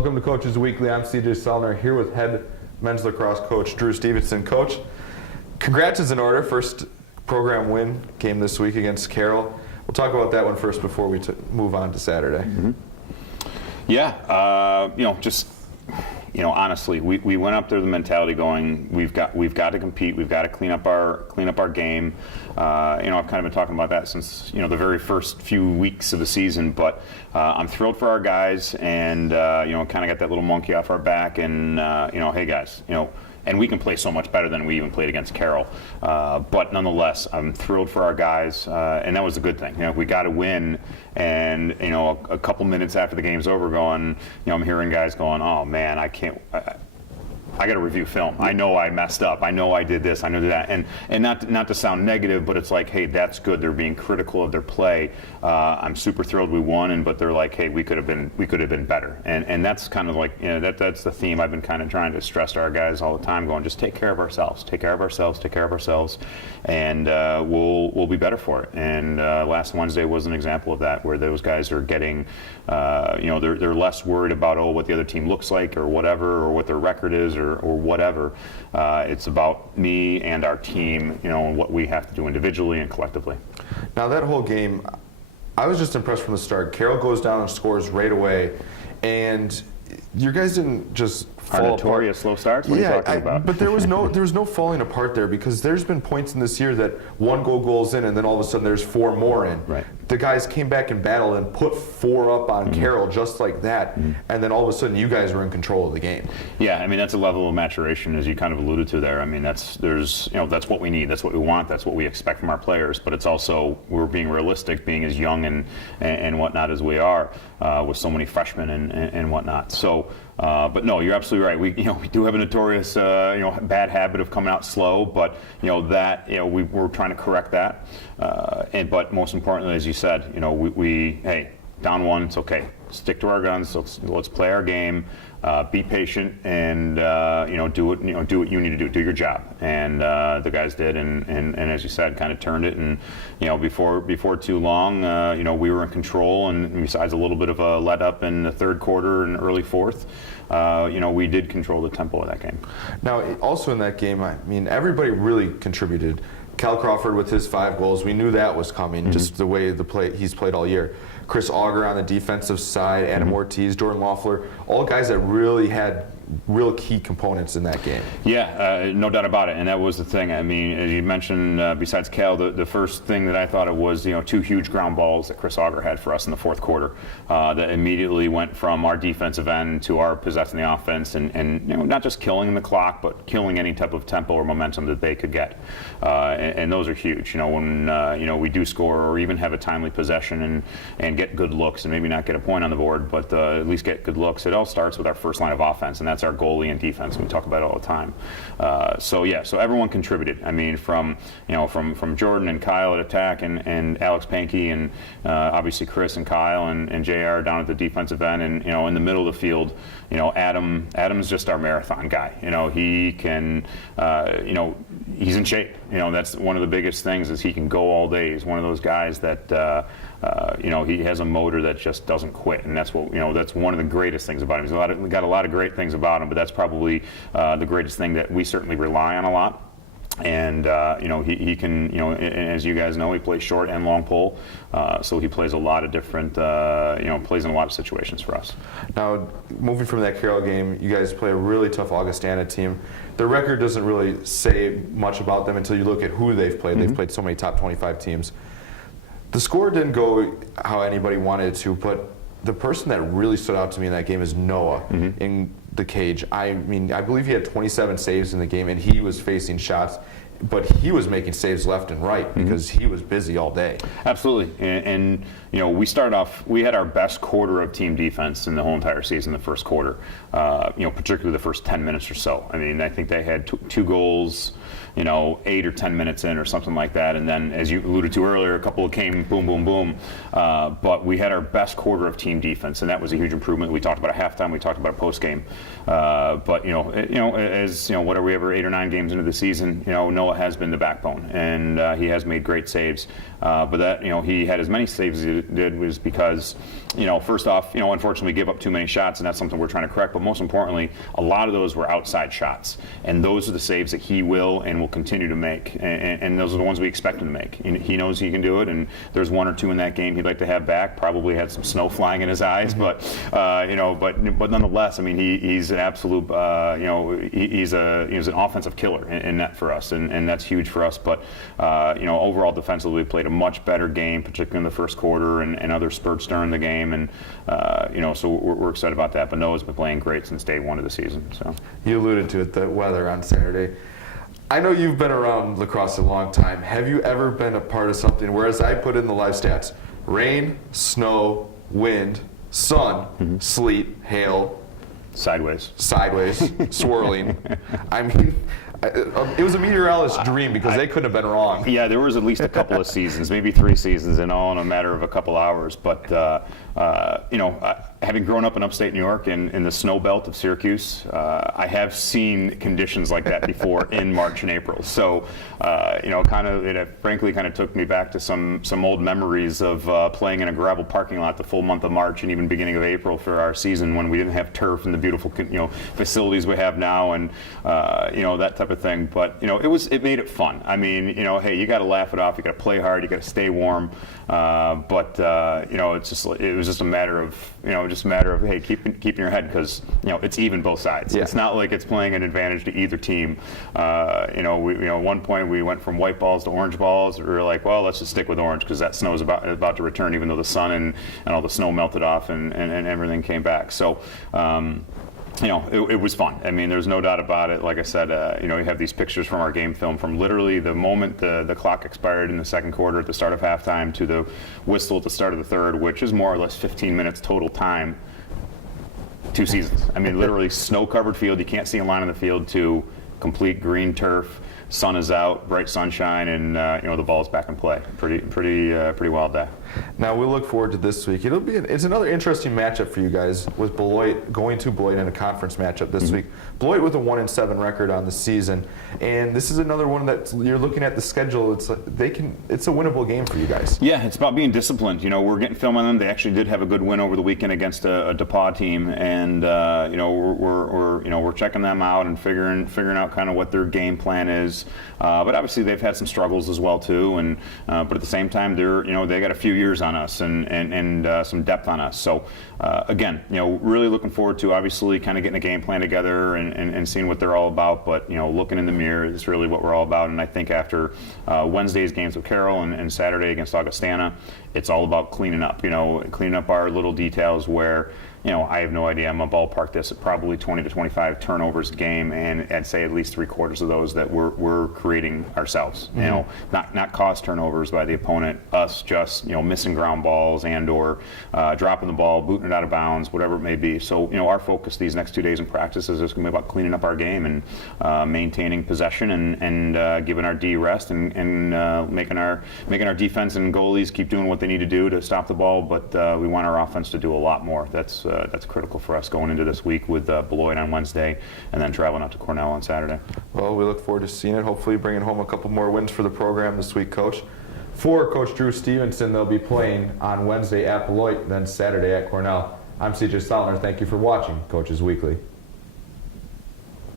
Welcome to Coaches Weekly. I'm CJ Sellner here with head men's lacrosse coach Drew Stevenson. Coach, congrats is in order. First program win came this week against Carroll. We'll talk about that one first before we move on to Saturday. Yeah, honestly, we went up there with the mentality going, we've got to compete, we've got to clean up our game. I've kind of been talking about that since the very first few weeks of the season. But I'm thrilled for our guys, and kind of got that little monkey off our back, and hey guys, and we can play so much better than we even played against Carroll. But nonetheless, I'm thrilled for our guys, and that was a good thing. We got to win, and a couple minutes after the game's over, I'm hearing guys going, "Oh man, I got to review film. I know I messed up. I know I did this. I know that." And not to sound negative, but it's like, hey, that's good. They're being critical of their play. I'm super thrilled we won, but they're like, hey, we could have been better. And that's kind of like, that's the theme I've been kind of trying to stress to our guys all the time. Going, just take care of ourselves. Take care of ourselves. Take care of ourselves, and we'll be better for it. And last Wednesday was an example of that, where those guys are getting, they're less worried about what the other team looks like or whatever, or what their record is or whatever. It's about me and our team, and what we have to do individually and collectively. Now that whole game, I was just impressed from the start. Carroll goes down and scores right away, and you guys didn't just fall Our notorious slow starts? What are you talking about? But there was no falling apart there, because there's been points in this year that one goal's in, and then all of a sudden there's four more in. Right. The guys came back and battled and put four up on Carroll just like that, and then all of a sudden you guys were in control of the game. Yeah, that's a level of maturation, as you kind of alluded to there. That's what we need, that's what we want, that's what we expect from our players. But it's also, we're being realistic, being as young and whatnot as we are, with so many freshmen and whatnot. So. But no, you're absolutely right. We do have a notorious bad habit of coming out slow, but we're trying to correct that. But most importantly, as you said, hey, down one, it's okay. Stick to our guns. Let's play our game. Be patient, and do what you need to do. Do your job, and the guys did, and as you said, kind of turned it. And before too long, we were in control. And besides a little bit of a let up in the third quarter and early fourth, we did control the tempo of that game. Now, also in that game, everybody really contributed. Cal Crawford with his 5 goals, we knew that was coming, just the way he's played all year. Chris Auger on the defensive side, Adam Ortiz, Jordan Loeffler, all guys that really had real key components in that game. Yeah, no doubt about it, and that was the thing. As you mentioned, besides Cal, the first thing that I thought of was 2 huge ground balls that Chris Auger had for us in the fourth quarter, that immediately went from our defensive end to our possessing the offense, and not just killing the clock, but killing any type of tempo or momentum that they could get, and those are huge. When we do score or even have a timely possession and get good looks, and maybe not get a point on the board, but at least get good looks. It all starts with our first line of offense, and that's our goalie and defense. We talk about it all the time. So everyone contributed. from Jordan and Kyle at attack, and Alex Pankey, and obviously Chris and Kyle and JR down at the defensive end, and in the middle of the field, Adam's just our marathon guy. He can, he's in shape. That's one of the biggest things, is he can go all day. He's one of those guys that he has a motor that just doesn't quit, and that's what that's one of the greatest things about him. He's got a lot of great things about him, but that's probably the greatest thing that we certainly rely on a lot. And he can, as you guys know, he plays short and long pole, so he plays a lot of different, plays in a lot of situations for us. Now, moving from that Carroll game, you guys play a really tough Augustana team. Their record doesn't really say much about them until you look at who they've played. They've played so many top 25 teams. The score didn't go how anybody wanted it to, but the person that really stood out to me in that game is Noah in the cage. I believe he had 27 saves in the game, and he was facing shots, but he was making saves left and right because he was busy all day. Absolutely, and we started off. We had our best quarter of team defense in the whole entire season. The first quarter, particularly the first 10 minutes or so. I think they had two goals, 8 or 10 minutes in or something like that, and then, as you alluded to earlier, a couple came boom, boom, boom. But we had our best quarter of team defense, and that was a huge improvement. We talked about at halftime. We talked about a post game. But as what are we, ever 8 or 9 games into the season? Noah has been the backbone, and he has made great saves. But that, he had as many saves as he did was because, first off, unfortunately we give up too many shots, and that's something we're trying to correct. But most importantly, a lot of those were outside shots, and those are the saves that he will and will continue to make, and those are the ones we expect him to make. And he knows he can do it, and there's one or two in that game he'd like to have back. Probably had some snow flying in his eyes, but nonetheless, I mean, he's an absolute, he's an offensive killer in net for us, and that's huge for us. But overall defensively, we played a much better game, particularly in the first quarter and other spurts during the game, and so we're excited about that. But Noah's been playing great since day one of the season. So you alluded to it, the weather on Saturday. I know you've been around lacrosse a long time. Have you ever been a part of something, whereas I put in the live stats, rain, snow, wind, sun, sleet, hail, sideways, swirling. I mean, it was a meteorologist's dream because they couldn't have been wrong. Yeah, there was at least a couple of seasons, maybe 3 seasons in all in a matter of a couple hours. But, having grown up in upstate New York in the snow belt of Syracuse, I have seen conditions like that before in March and April. So, it frankly kind of took me back to some old memories of playing in a gravel parking lot the full month of March and even beginning of April for our season when we didn't have turf and the beautiful facilities we have now, and that type of thing. But it made it fun. I mean, hey, you got to laugh it off. You got to play hard. You got to stay warm. It was just a matter of hey, keeping your head, because it's even both sides. Yeah. It's not like it's playing an advantage to either team. At one point we went from white balls to orange balls. We were like, well, let's just stick with orange because that snow is about to return, even though the sun and all the snow melted off and everything came back. So. It was fun. I mean, there's no doubt about it. Like I said, you have these pictures from our game film from literally the moment the clock expired in the second quarter at the start of halftime to the whistle at the start of the third, which is more or less 15 minutes total time. 2 seasons. I mean, literally snow-covered field. You can't see a line on the field, to complete green turf. Sun is out, bright sunshine, and the ball is back in play. Pretty wild day. Now we look forward to this week. It's another interesting matchup for you guys, with Beloit going to Beloit in a conference matchup this week. Beloit with a 1-7 record on the season, and this is another one that you're looking at the schedule. It's a winnable game for you guys. Yeah, it's about being disciplined. We're getting film on them. They actually did have a good win over the weekend against a DePauw team, and we're checking them out and figuring out kind of what their game plan is. But obviously they've had some struggles as well too, and but at the same time they got a few years on us and some depth on us. So again, really looking forward to obviously kind of getting a game plan together and seeing what they're all about. But looking in the mirror is really what we're all about. And I think after Wednesday's games with Carroll and Saturday against Augustana, it's all about cleaning up. Cleaning up our little details where. I have no idea. I'm going to ballpark this at probably 20 to 25 turnovers a game, and I'd say at least 3/4 of those that we're creating ourselves. Not caused turnovers by the opponent. Us just missing ground balls or dropping the ball, booting it out of bounds, whatever it may be. So our focus these next 2 days in practice is just going to be about cleaning up our game and maintaining possession and giving our D rest and making our defense and goalies keep doing what they need to do to stop the ball. But we want our offense to do a lot more. That's critical for us going into this week with Beloit on Wednesday and then traveling out to Cornell on Saturday. Well, we look forward to seeing it. Hopefully bringing home a couple more wins for the program this week, Coach. For Coach Drew Stevenson, they'll be playing on Wednesday at Beloit, then Saturday at Cornell. I'm CJ Stallner. Thank you for watching Coaches Weekly.